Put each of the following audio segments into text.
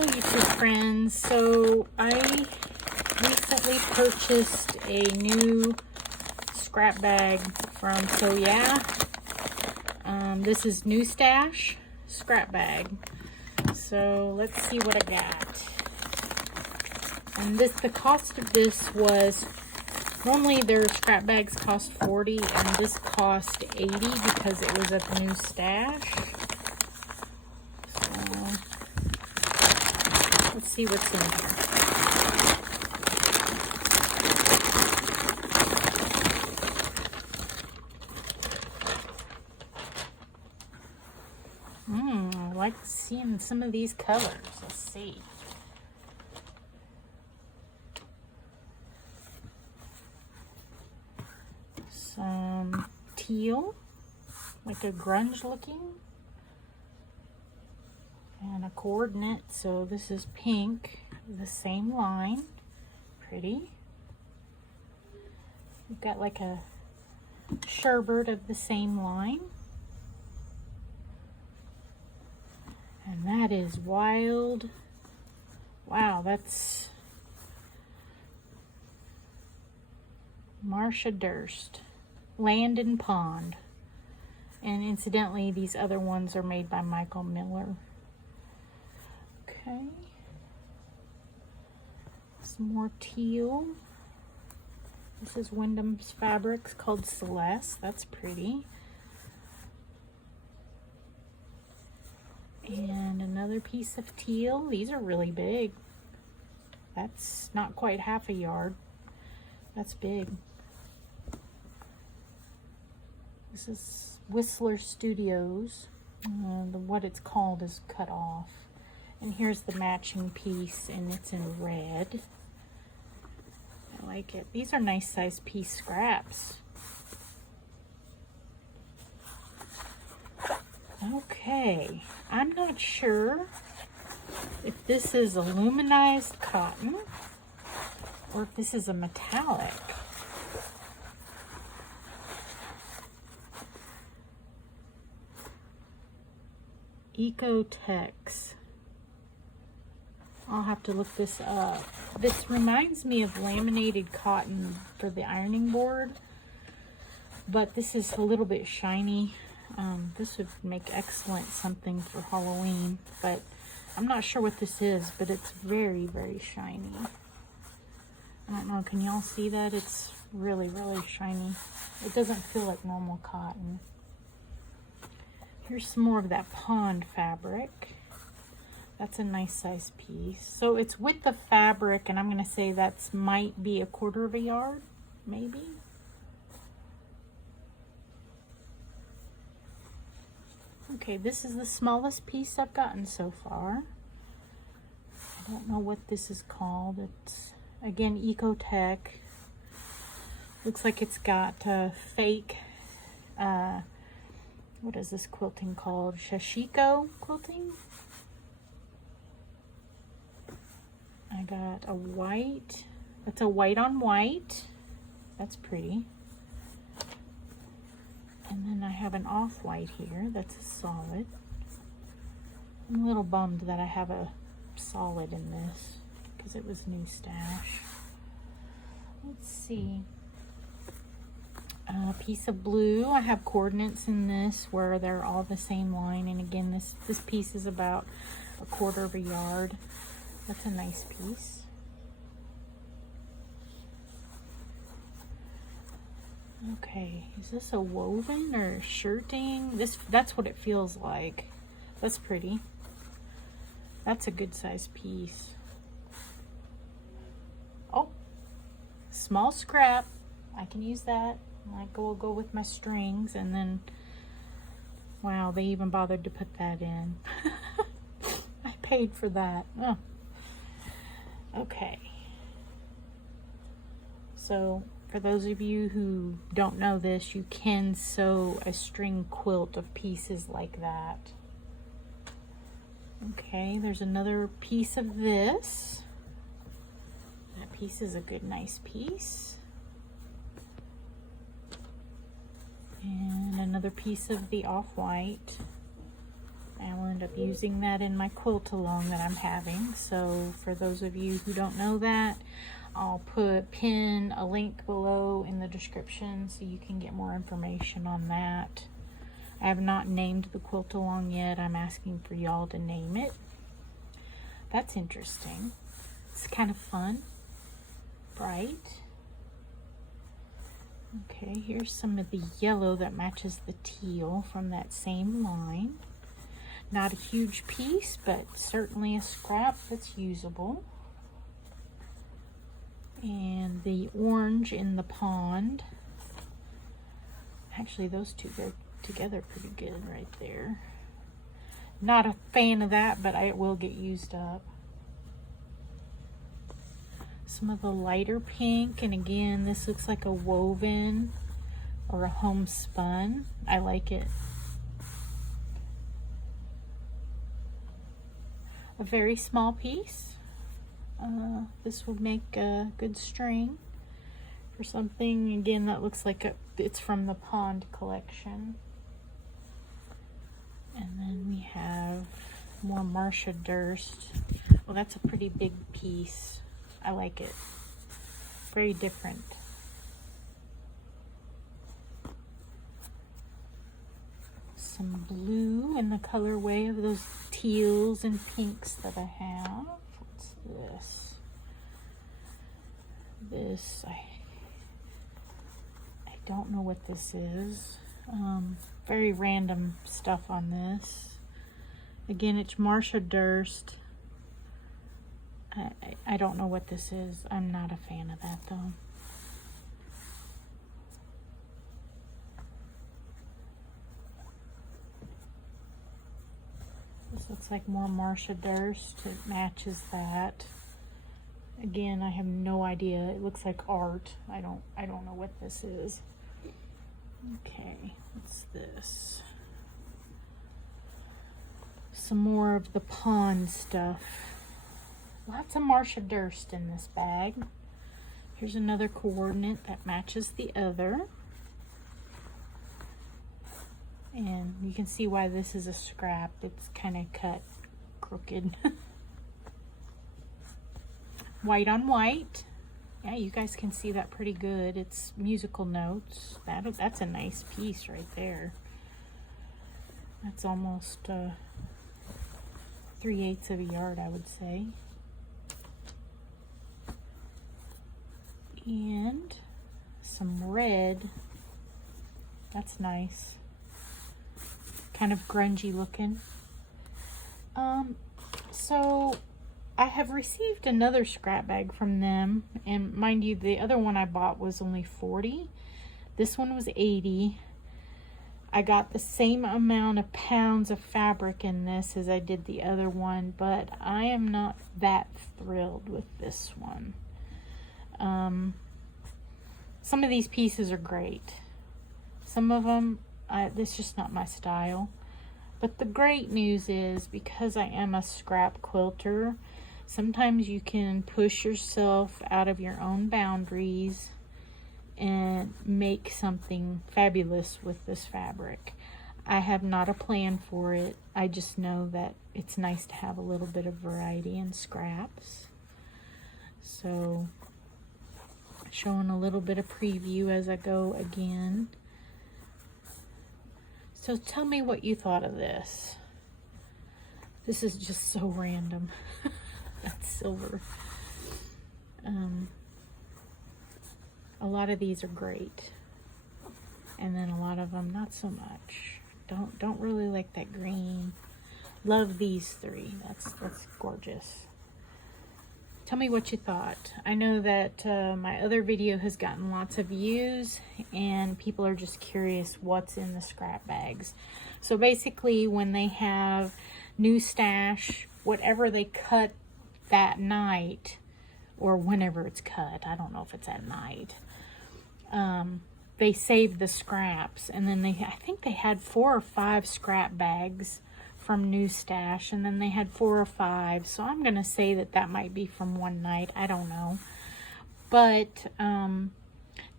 YouTube friends. So I recently purchased a new scrap bag from So Yeah. This is New Stash scrap bag. So let's see what I got. And the cost of this was, normally their scrap bags cost $40 and this cost $80 because it was at the New Stash. Let's see what's in here. I like seeing some of these colors. Let's see. Some teal, like a grunge looking. And a coordinate, so this is pink, the same line, pretty. We've got like a sherbet of the same line. And that is wild. Wow, that's Marcia Durst, Land and Pond. And incidentally, these other ones are made by Michael Miller. Okay, some more teal. This is Wyndham's Fabrics called Celeste. That's pretty. And another piece of teal. These are really big. That's not quite half a yard. That's big. This is Whistler Studios. What it's called is cut off. And here's the matching piece, and it's in red. I like it. These are nice size piece scraps. Okay, I'm not sure if this is aluminized cotton or if this is a metallic. Ecotex. I'll have to look this up. This reminds me of laminated cotton for the ironing board, but this is a little bit shiny. This would make excellent something for Halloween, but I'm not sure what this is, but it's very, very shiny. I don't know, can y'all see that? It's really, really shiny. It doesn't feel like normal cotton. Here's some more of that pond fabric. That's a nice size piece. So it's with the fabric, and I'm going to say that's might be 1/4 of a yard, maybe. Okay, this is the smallest piece I've gotten so far. I don't know what this is called. It's, again, Ecotech. Looks like it's got fake, what is this quilting called? Sashiko quilting? I got a white. It's a white on white. That's pretty. And then I have an off-white here. That's a solid. I'm a little bummed that I have a solid in this because it was New Stash. Let's see. A piece of blue. I have coordinates in this where they're all the same line. And again, this piece is about 1/4 of a yard. That's a nice piece. Okay, is this a woven or shirting? That's what it feels like. That's pretty. That's a good size piece. Oh, small scrap. I can use that. Will go with my strings, and then wow, they even bothered to put that in. I paid for that. Oh. Okay, so for those of you who don't know this, you can sew a string quilt of pieces like that. Okay, there's another piece of this. That piece is a good, nice piece. And another piece of the off-white. I will end up using that in my quilt along that I'm having. So for those of you who don't know that, I'll pin a link below in the description so you can get more information on that. I have not named the quilt along yet. I'm asking for y'all to name it. That's interesting. It's kind of fun. Bright. Okay, here's some of the yellow that matches the teal from that same line. Not a huge piece, but certainly a scrap that's usable. And the orange in the pond. Actually, those two go together pretty good right there. Not a fan of that, but it will get used up. Some of the lighter pink, and again, this looks like a woven or a homespun. I like it. A very small piece. This would make a good string for something, again, that looks like it's from the Pond collection. And then we have more Marcia Durst. Well, that's a pretty big piece. I like it. Very different. Some blue in the colorway of those teals and pinks that I have. What's this? This, I don't know what this is. Very random stuff on this. Again, it's Marcia Durst. I don't know what this is. I'm not a fan of that though. This looks like more Marcia Durst. It matches that. Again, I have no idea. It looks like art. I don't know what this is. Okay, what's this? Some more of the pond stuff. Lots of Marcia Durst in this bag. Here's another coordinate that matches the other. And you can see why this is a scrap. It's kind of cut crooked. White on white. Yeah, you guys can see that pretty good. It's musical notes. That's a nice piece right there. That's almost 3/8 of a yard, I would say. And some red. That's nice. Kind of grungy looking. So I have received another scrap bag from them, and mind you, the other one I bought was only 40. This one was 80. I got the same amount of pounds of fabric in this as I did the other one, but I am not that thrilled with this one. Some of these pieces are great. Some of them, it's just not my style. But the great news is, because I am a scrap quilter, sometimes you can push yourself out of your own boundaries and make something fabulous with this fabric. I have not a plan for it. I just know that it's nice to have a little bit of variety in scraps. So, showing a little bit of preview as I go again. So tell me what you thought of this. This is just so random. That's silver. A lot of these are great, and then a lot of them not so much. Don't really like that green. Love these three. That's gorgeous. Tell me what you thought. I know that my other video has gotten lots of views, and people are just curious what's in the scrap bags. So basically, when they have new stash, whatever they cut that night, or whenever it's cut, I don't know if it's at night, they save the scraps, and then I think they had 4 or 5 scrap bags from new stash, and then they had 4 or 5, so I'm gonna say that might be from one night. I don't know, but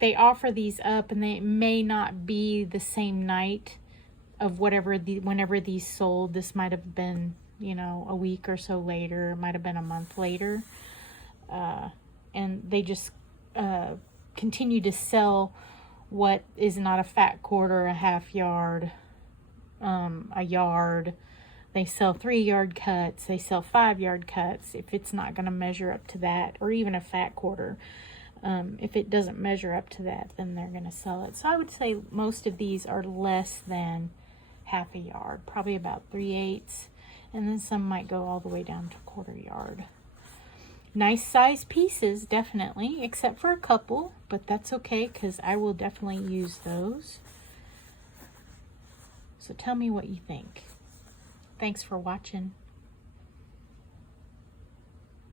they offer these up, and they may not be the same night of whenever these sold. This might have been, you know, a week or so later, it might have been a month later. And they just continue to sell what is not a fat quarter, a half yard, a yard. They sell 3-yard cuts, they sell 5-yard cuts if it's not going to measure up to that, or even a fat quarter. If it doesn't measure up to that, then they're going to sell it. So I would say most of these are less than half a yard, probably about 3/8, and then some might go all the way down to 1/4 yard. Nice size pieces, definitely, except for a couple, but that's okay because I will definitely use those. So tell me what you think. Thanks for watching.